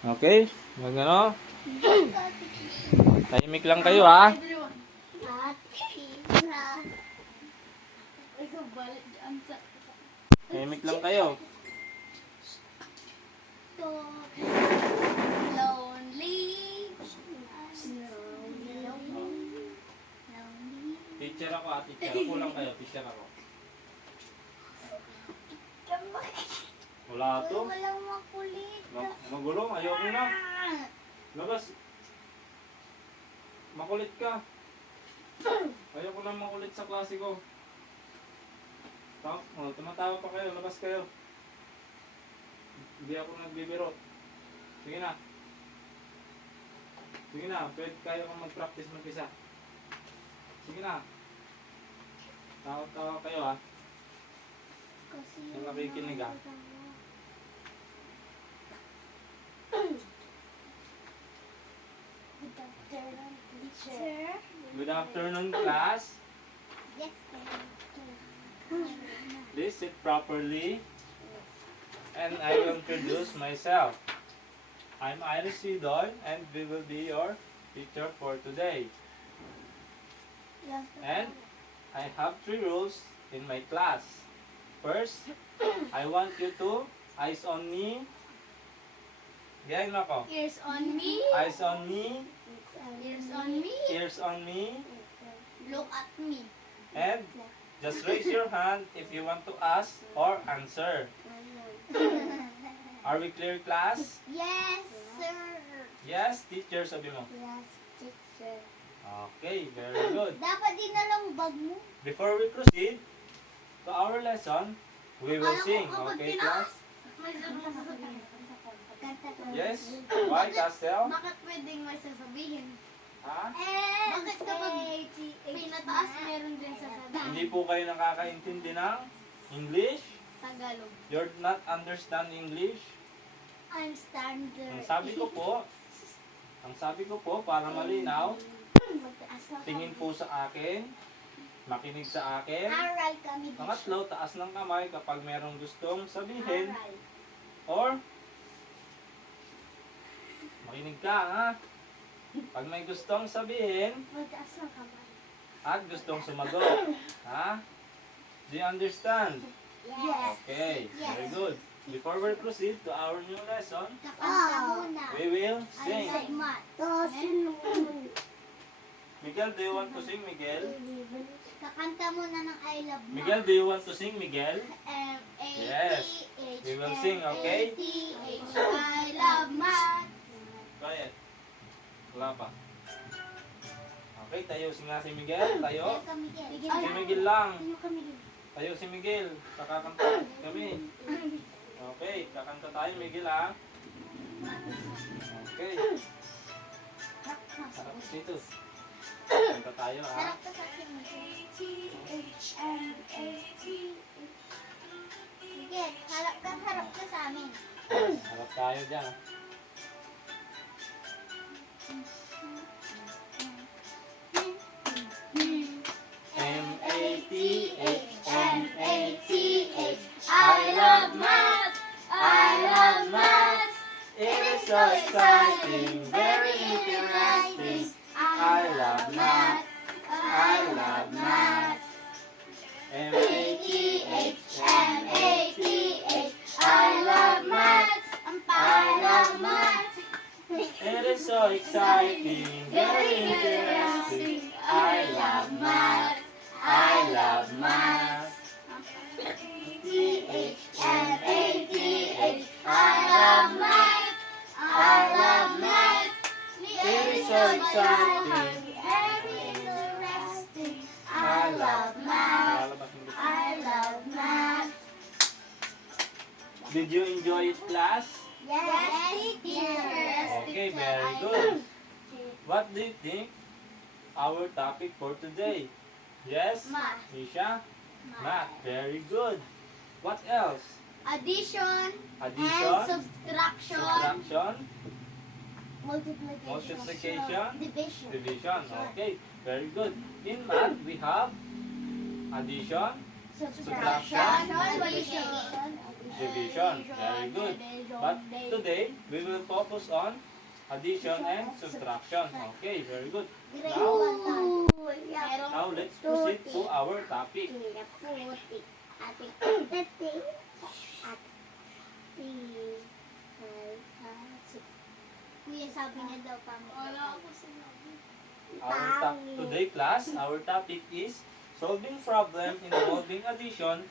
Okay? Mag ano? Tahimik lang kayo ha. Tahimik lang kayo. Teacher ako ha, teacher. Ako lang kayo, teacher ako. Wala to. Walang makulit. Magulong, ayoko na. Labas. Makulit ka. Ayoko na makulit sa klase ko. Tumatawa pa kayo, labas kayo. Hindi ako nagbibiro. Sige na. Sige na, pwede kayo kung mag-practice mag-isa. Sige na. Tawa-tawa kayo ha. Yung nakikinig ha. Sir? Good afternoon class. Yes, Please sit properly. And I will introduce myself. I'm Iris Sidoy and we will be your teacher for today. And I have 3 rules in my class. First, I want you to eyes on me. Gayahin mo ako. Ears on me. Eyes on me. Ears on me. Ears on me. Look at me. And just raise your hand if you want to ask or answer. Are we clear, class? Yes, sir. Yes, teacher, sabi mo. Yes, teacher. Okay, very good. Dapat din na lang bag mo. Before we proceed to our lesson, we will sing. Okay, class? May sasabihin. Yes? Why, Castel? Bakit pwedeng may sasabihin? Ha? Bakit kapag pinataas, meron din sasabihin? Hindi po kayo nakakaintindi ng English? Tagalog. You're not understand English? I'm standard. Ang sabi ko po, para malinaw, Magtaas na tingin po sa akin, makinig sa akin. Aral kami dito. Pangatlo, taas ng kamay kapag merong gustong sabihin Aral. or makinig ka, ha? Pag may gustong sabihin Magtaas ng kamay. at gustong sumagot, ha? Do you understand? Yes. Okay, very good. Before we proceed to our new lesson, Kakanta muna. we will I sing. said mat. Miguel, do you want to sing, Miguel? Kakanta muna ng I love mat. Miguel, do you want to sing, Miguel? M-A-T-H. Yes. We will sing, okay? M-A-T-H. I love mat. Quiet. Wala pa. Okay, tayo nga si Miguel. Tayo. Si Miguel lang. Tayo si Miguel. Kakakanta kami. Okay, kakanta tayo, Miguel, ha? Okay. Sarap dito. Kanta tayo, ha? Sarap ka sa akin. Sige, harap ka sa amin. Harap tayo dyan, ha? M-A-T-H, I love math, I love math. It is so exciting, very interesting. I love math, I love math. M-A-T-H, M-A-T-H, I love math, I love math. It is so exciting, very interesting. I love math, I love math. T-H, M-A-T-H, I love math, I love math. It is so exciting. Very interesting. I love math, I love math. Did you enjoy it, class? Yes, teacher. Okay, very good. What do you think our topic for today? Yes? Math. Misha? Math. Very good. What else? Addition, Addition, and subtraction, subtraction, multiplication, multiplication, division. division. Okay, very good. In math, we have addition, Subtraction, Subtraction, division, division. Very good. But today, we will focus on addition and subtraction. Okay, very good. Now let's proceed to our topic. Kuya, sabi niya daw pangit. Wala ako sinabi. Today class, our topic is solving problem involving addition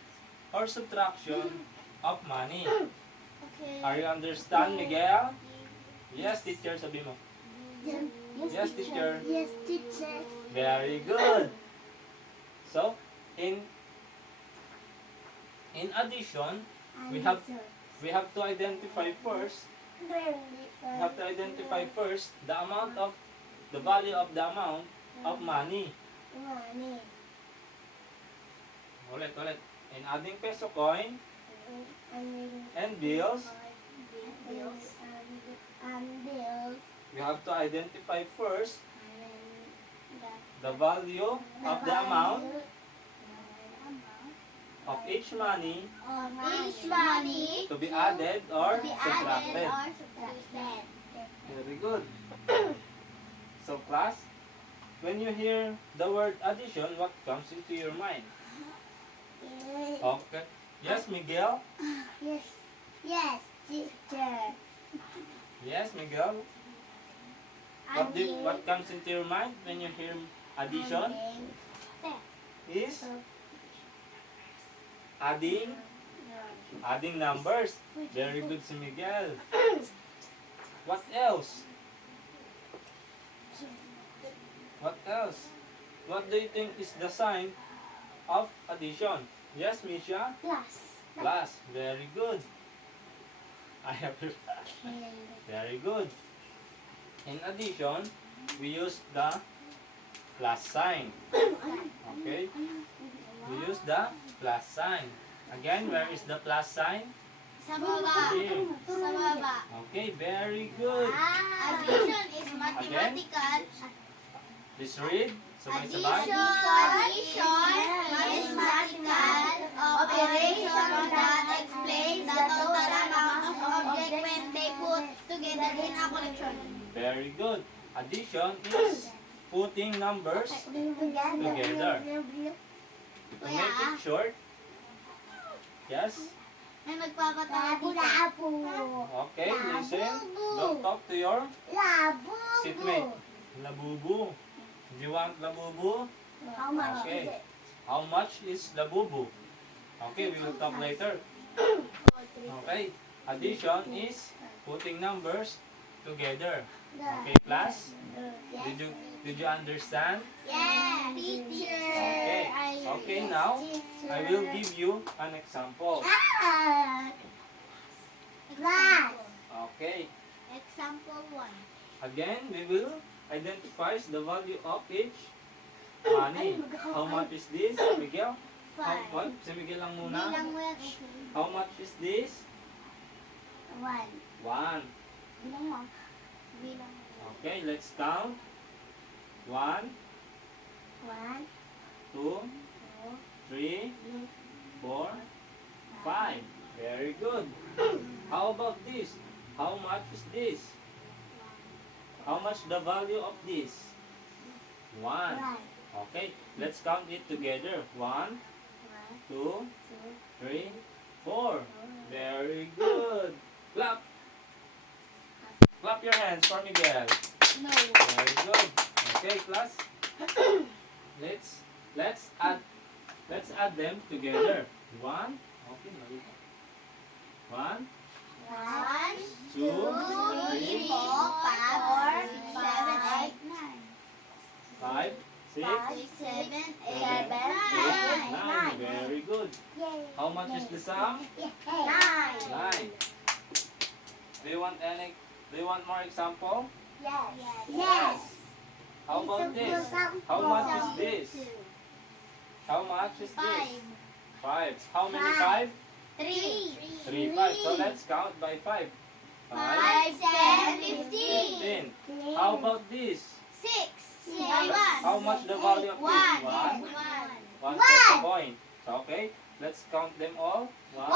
or subtraction of money. Okay. Are you understand, Miguel? Yes, teacher, sabi mo. Yes, teacher. Yes, teacher. Very good. So, in addition, we have to identify first. We have to identify first the amount of the value of the amount of money. Ulit. In adding peso coin and bills, we have to identify first the value of the amount of each money to be added or subtracted. Very good. So class, when you hear the word addition, what comes into your mind? Okay. Yes, Miguel? Yes, teacher. Yes, Miguel? What comes into your mind when you hear addition? Is adding numbers. Very good, si Miguel. What else? What else? What do you think is the sign of addition? Yes, Misha? Plus. Very good. I have very good. In addition, we use the plus sign. Okay? We use the plus sign. Again, where is the plus sign? Sa baba. Here. Sa baba. Okay, very good. Addition is mathematical. Please read. Sabay-sabay. Addition is mathematical operation that explains the total amount of objects when they put together in a collection. Very good. Addition is putting numbers together. To make it short. Yes? May magpapatawa dito. Okay, listen. Don't talk to your seatmate. Labubu. Do you want labubu? How much Okay. is it? How much is labubu? Okay, we will talk later. Okay. Addition is putting numbers together. Okay, class? Did you understand? Yeah, teacher. Okay. Okay, now I will give you an example. Class. Okay. Example 1. Again, we will identify the value of each money. How much is this, Miguel? What? Si Miguel lang muna. Bilang mo yan. How much is this? 1. 1. Bilang mo. Bilang mo. Okay, let's count. 1, 1, 2, 3, 4, 5. Very good. How about this? How much is this? How much the value of this? 1. Okay, let's count it together. 1, 2, 3, 4. Very good. Clap. Clap your hands for Miguel. No. Very good. Okay, class. Let's add them together. 1. Okay, mali. 1, 1, 2, 2, 3, 4, 5, 6, 7, 8, 5, 6, 9. 7, 8, 9. Very good. How much is the sum? 9. Do you want more example? Yes. How about this? How much is this? How much is this? 5. How many 5? 3. 3, 5. So let's count by 5. 5, 10, 15. 15. How about this? 6. How much the value of this? 1. 1. 1 peso coin. So, okay. Let's count them all. 1, 2,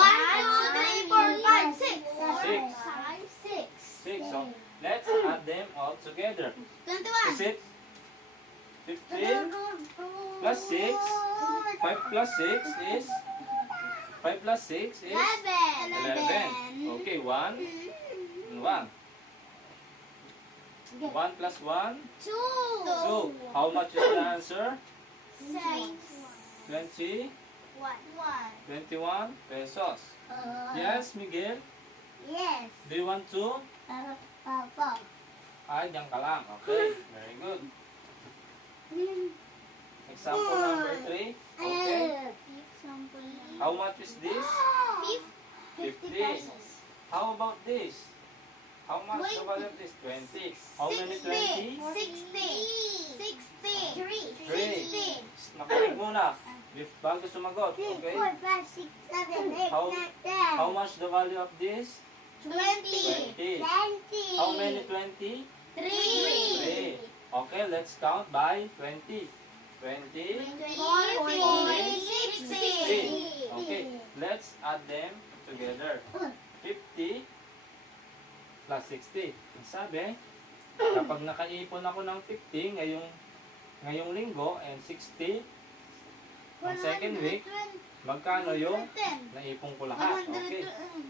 3, 4, 5, 6. 6. 6. 6. So, let's add them all together. 21. 6, 15, plus 6. 5 plus 6 is 5 plus 6 is 11. Okay, 1 and 1. 1 plus 1, 2. How much is the answer? 20, 21 pesos. Yes, Miguel? Yes. Do you want to? Ay, diyan ka lang. Okay, very good. Example number 3. Okay. How much is this? 50 50. pesos. How about this? How much the value of this? 20. How many 20? 60. 3. Nakinig muna. Bago sumagot. Okay. How much the value of this? 20. How many 20? 3. Okay, let's count by 20. 20. 60. Okay, let's add them together. 50 plus 60. Ang sabi, kapag nakaipon ako ng 50 ngayong linggo and 60 ang second week, magkano yung naipon ko lahat? Okay.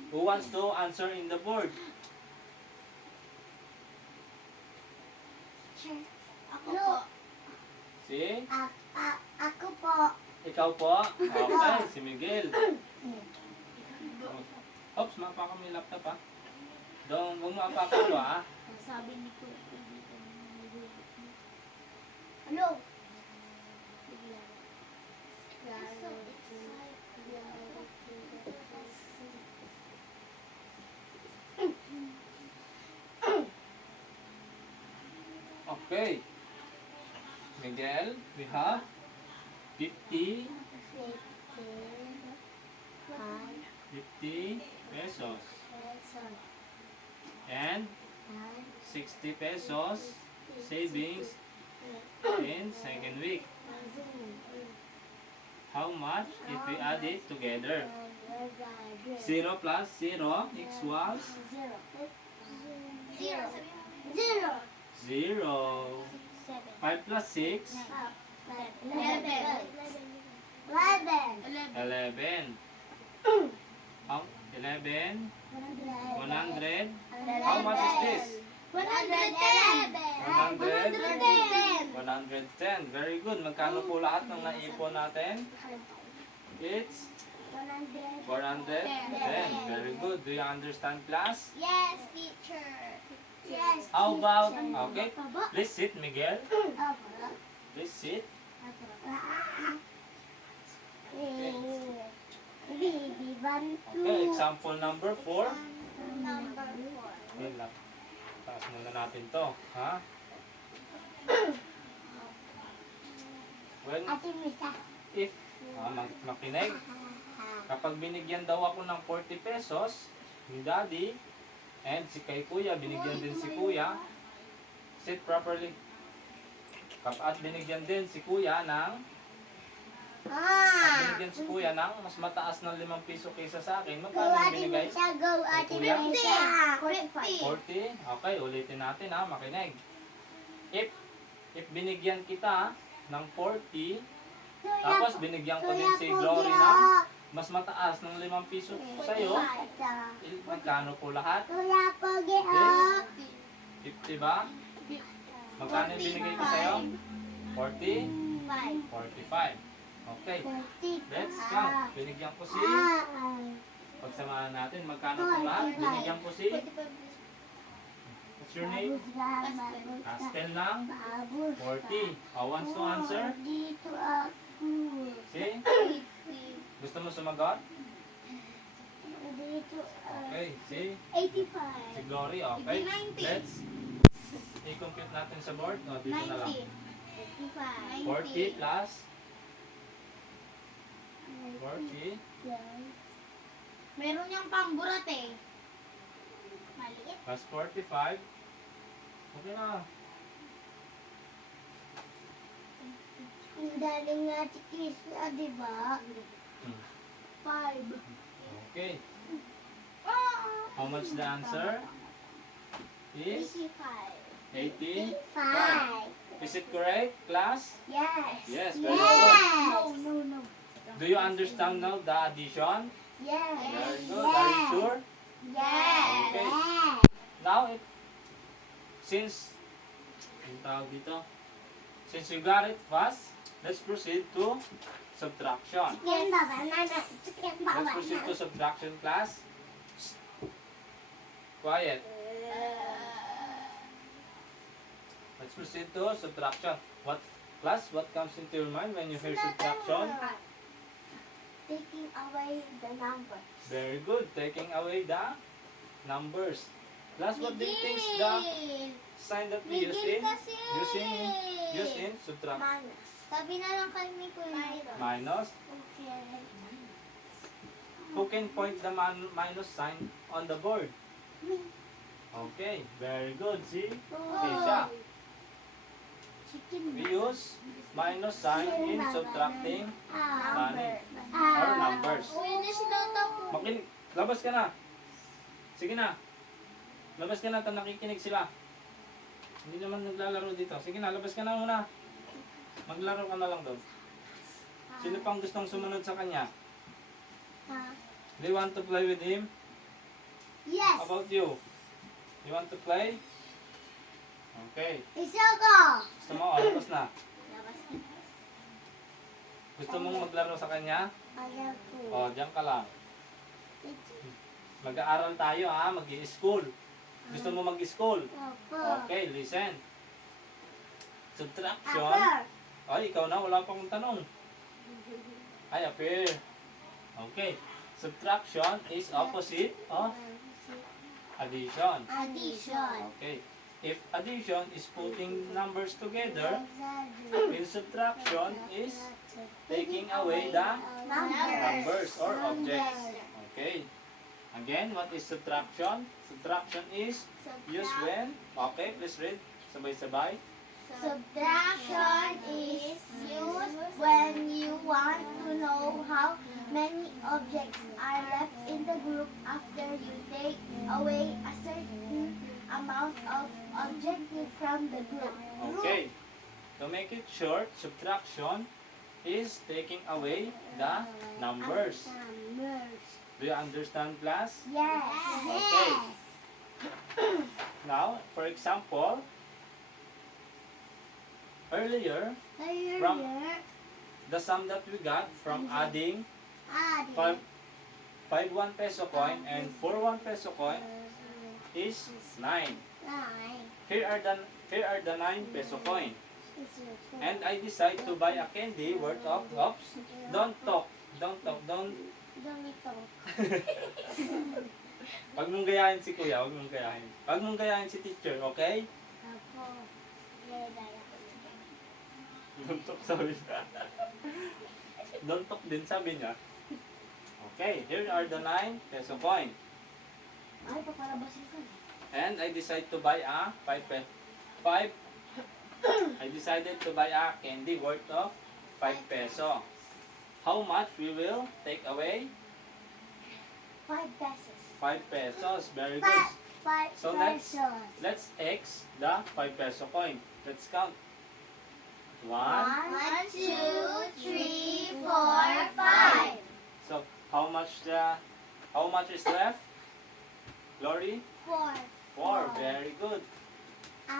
Who wants to answer in the board? Ako po. Si? Ako po. Ikaw po? Okay, si Miguel. Oops, mapaka may laptop ha. Huwag mo apaka ito ha. Sabi ni ko. Ano? Okay. Miguel, we have 50 pesos and 60 pesos savings in second week. How much if we add it together? 0 plus 0 equals 0. 5 plus 6, 11. Ang 11, 100. How much is this? 110. 110. Very good. Magkano po lahat ng naipon natin? It's 110. Very good. Do you understand, class? Yes, teacher. Yes. How about, okay, please sit, Miguel. Please sit. Okay, example number 4. Number 4. Okay, taas muna natin to. Ha? When, if, makinig, kapag binigyan daw ako ng 40 pesos, ni Daddy, and si kay Kuya, binigyan din si Kuya, sit properly. At binigyan din si Kuya ng, binigyan si Kuya ng mas mataas ng 5 piso kaysa sa akin, magkano yung binigay? Kuya? 40? Okay, ulitin natin ha, makinig. If binigyan kita ng 40, tapos binigyan ko din si Glory ng mas mataas ng 5 piso sa'yo, magkano po lahat? 50 ba? Magkano yung binigay ko sa'yo? 40? 45. Okay. Let's count. Binigyan ko si, pagsamahan natin, magkano po lahat? Binigyan ko si, what's your name? Astel lang? 40. Who wants to answer? Si? Gusto mo sumagot? Okay, si 85. si Glory, okay. Let's i-compute natin sa board. No, dito na lang. 40 plus 40 Meron niyang pangburat eh. Maliit. plus 45. Okay na. Ang daling nga si Kisha, di ba? 5. Okay. How much the answer? Is 85. 5. Is it correct, class? Yes. Yes, very good. No. Do you understand now the addition? Yes. Very good. Are you sure? Yes. Okay. Now, since yung tawag dito, since you got it fast, let's proceed to subtraction. Let's proceed to subtraction, class. Quiet. Let's proceed to subtraction. What, class, what comes into your mind when you hear subtraction? Taking away the number. Very good. Taking away the numbers. Class, what do you think is the sign that we use in subtraction? Minus. Sabi na lang kami ko Minus. Okay. Who can point the minus sign on the board? Okay, very good. See? Keisha. We use minus sign in subtracting money or numbers. Makinig. Labas ka na. Sige na. Labas ka na. Nakikinig sila. Hindi naman naglalaro dito. Sige na, labas ka na muna. Maglaro ka na lang doon. Sino pang gustong sumunod sa kanya? Do you want to play with him? Yes. How about you? You want to play? Okay. Isa ko. Gusto mo? Labas na. Gusto mong maglaro sa kanya? Ayaw ko. O, diyan ka lang. Mag-aaral tayo ha, mag-i-school. Gusto mo mag-school? Opo. Okay, listen. Subtraction. Upper. Ay, ikaw na, wala pang tanong. Ay, appear. Okay. Subtraction is opposite of addition. Addition. Okay. If addition is putting numbers together, in subtraction is taking away the numbers or objects. Okay. Again, what is subtraction? Subtraction is used when? Okay, please read. Sabay-sabay. Subtraction is used when you want to know how many objects are left in the group after you take away a certain amount of objects from the group. Okay. To make it short, subtraction is taking away the numbers. Do you understand, class? Yes. Okay. Now, for example, earlier, from the sum that we got from adding 5 1 peso coin and 4 1 peso coin is 9. Here are the 9 peso coin. And I decide to buy a candy worth of, oops, don't talk. Wag mong gayahin si kuya, wag mong gayahin. Wag mong gayahin si teacher, okay? Don't talk, sabi niya. Don't talk din, sabi niya. Okay, here are the 9 peso coin. Ay, papalabasin ka. And I decide to buy a 5 I decided to buy a candy worth of 5 peso. How much we will take away? 5 pesos. 5 pesos. Very good. 5 So let's X the 5 peso coin. Let's count. 1. 1, 2, 3, 4, 5. So how much is left? Glory? 4. 4. Very good.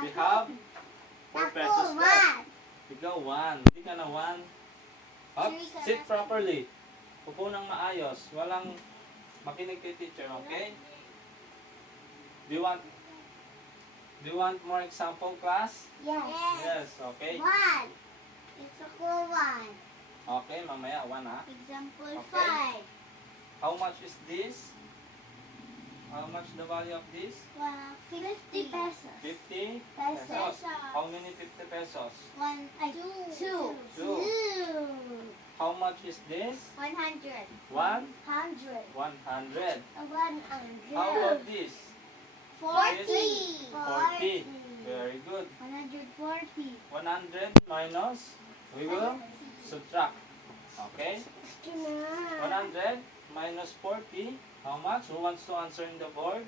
We have 4 pesos left. Ikaw 1. Hindi ka na 1. Up, sit properly. Upo ng maayos. Walang makinig kay teacher, okay? Do you want more example, class? Yes. Yes, okay. 1. It's a cool 1. Okay, mamaya 1 ha. Example Okay. 5. How much is this? How much the value of this? 50 pesos. 50 Pesos. pesos. How many 50 pesos? 2. Two. How much is this? 100. 1? 100. 100. 100. How about this? 40. 40. Very good. 140. 100 minus, we will subtract. Okay? 100 minus 40. How much? Who wants to answer in the board?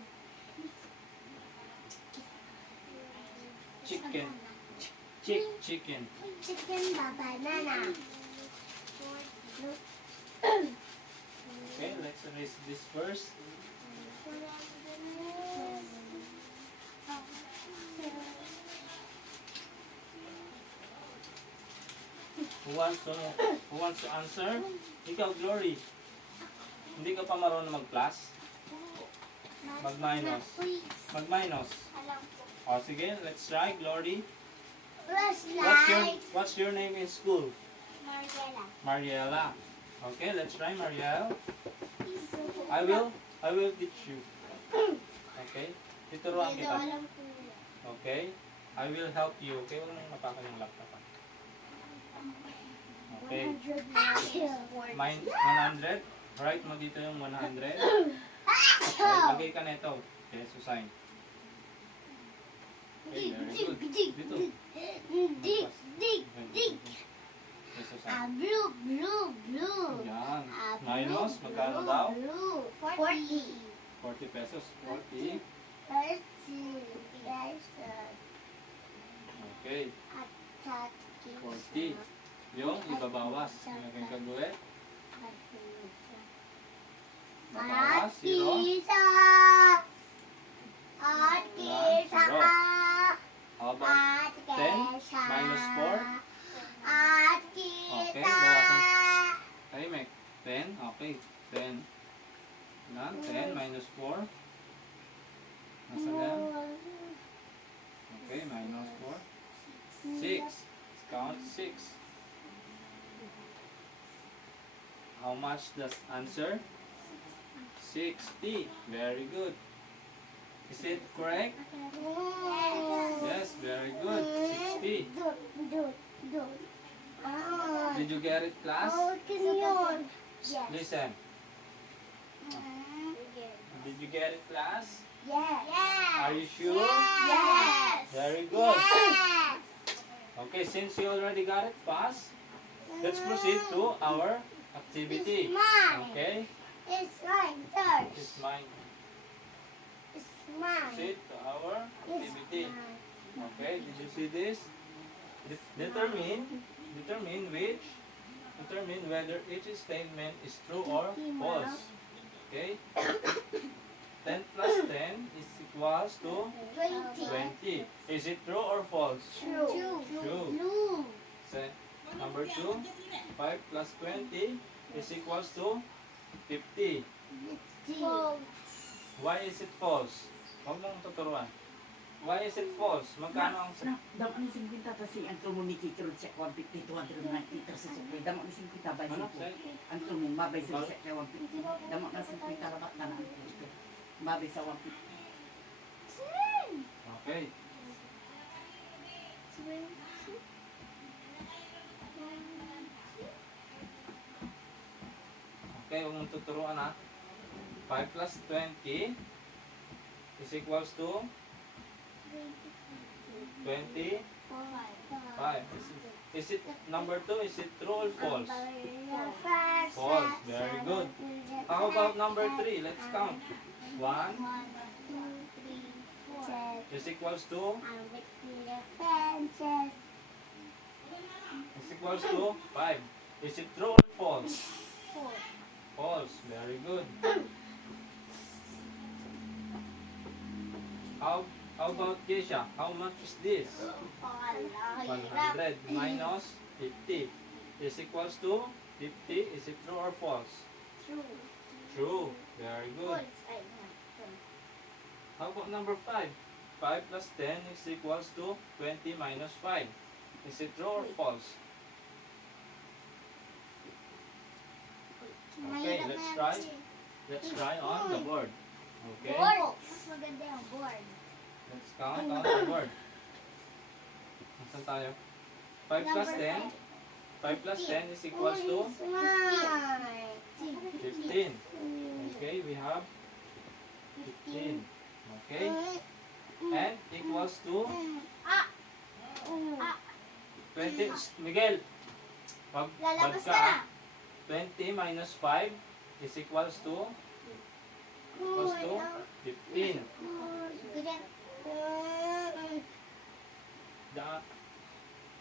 Chicken. Chicken. Chicken banana. Okay, let's erase this first. Who wants to answer? Ikaw, Glory. Hindi ka pa marunong mag-plus? Mag-minus. Mag-minus. Alam ko. O, sige, let's try, Glory. Flashlight. What's your name in school? Margela. Mariela. Okay, let's try, Mariel. I will teach you. Okay? Tuturuan Dito, kita. alam ko yun. Okay? I will help you. Okay, huwag nang mapakan yung laptop. Okay. 100 100. Write mo dito yung 100. Okay, lagay ka na ito. Okay, so sign. Okay, very good. Dito. Dig. Okay, so sign. Blue. Yan. Minus, magkano daw? Blue. 40. 40 pesos. 40. 30. Okay. 40. Yung ibabawas. Yung aking kaguit. Babawas. Zero. Zero. How about 10 minus 4? Okay, bawasan. Tahimik. 10. Okay. 10. Yan. 10 minus 4. Nasa yan? Okay, minus 4. 6. Count 6. How much does answer? 60. Very good. Is it correct? Yes, very good. 60. Did you get it, class? Yes. Listen. Did you get it, class? Yes. Are you sure? Yes. Very good. Okay, since you already got it fast, let's proceed to our activity. It's mine. Okay? It's mine first. It's mine. It's mine. Proceed to our It's activity. mine. Okay, did you see this? Determine whether each statement is true or false. Okay? 10 plus 10 is equals to 20. Is it true or false? True. True. Number 2, 5 plus 20 is equals to 50. Why is it false? Huwag mong tuturuan. Why is it false? Magkano ang... Damo ni 50 kasi ang tumo ni Kikiro check 150 290 kasi sukli. Damo ni 50 bay Ano? 5. Ang tumo mabay sa check 150. Damo na 50 rabat na ang ito. Mabay sa 150. Okay. Okay, huwag mong tuturuan ha. 5 plus 20 is equals to 25. Is it number 2? Is it true or false? False. Very good. How about number 3? Let's count. 1 is equals to is equals to 5. Is it true or false? False. Very good. How about Kesha? How much is this? 100 minus 50 is equals to 50. Is it true or false? True. Very good. How about number 5? 5 plus 10 is equals to 20 minus 5. Is it true or false? Okay, let's try. Let's try on the board. Okay? Mas maganda yung board. Let's count on the board. Nasaan tayo? 5 plus 10. 5 plus 10 is equals to 15. Okay, we have 15. Okay? And equals to 20. Miguel, bag Lalabas ka. ka na. 20 minus 5 is equals to 15.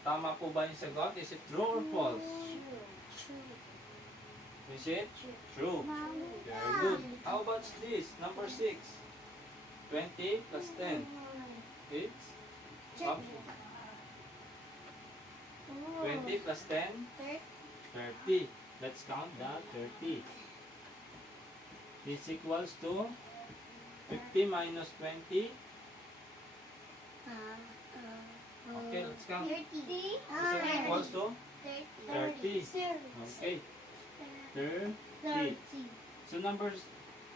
Tama po ba yung sagot? Is it true or false? Is it true? Very good. How about this? Number 6. 20 plus 10. It's 20 plus 10. 30. Let's count that. 30. Is equals to 50 minus 20. Okay, let's count. Is equals to 30. Okay. 30. So numbers,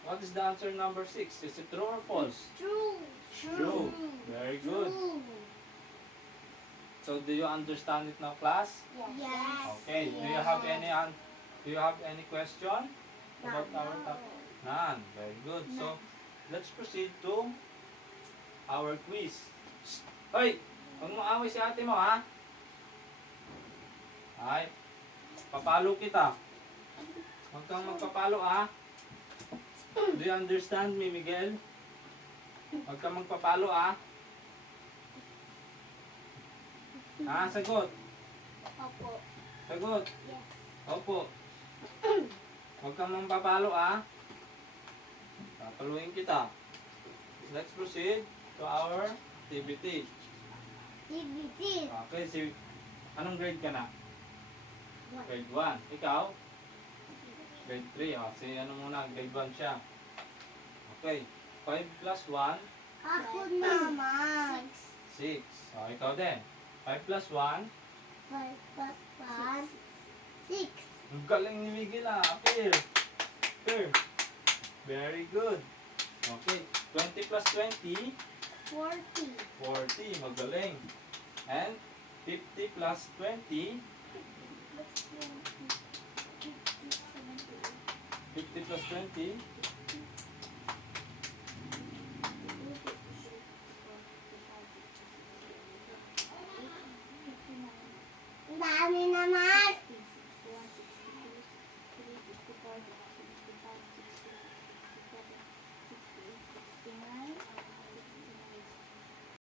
what is the answer number 6? Is it true or false? True. Very good. So do you understand it now, class? Yes. Okay. Do you have any question about our topic? None. Very good. So let's proceed to our quiz. Hoy! Huwag mo away si ate mo, ha? Ay, papalo kita. Huwag kang magpapalo, ha? Do you understand me, Miguel? Huwag kang magpapalo, ha? Ha, sagot. Opo. Sagot. Yes. Opo. Huwag kang magpapalo, ha? Papaluin kita. Let's proceed to our activity. Okay, anong grade ka na? Grade 1. Ikaw? Grade 3. Ano muna, grade 1 siya. Okay. 5 plus 1, Ako naman. 6. Ikaw din. 5 plus 1, 5 plus 1, 6. ang galing ni Miguel, Appear. Very good. Okay. 20 plus 20, 40. 40. Magaling. And 50 plus 20, 50 plus 20,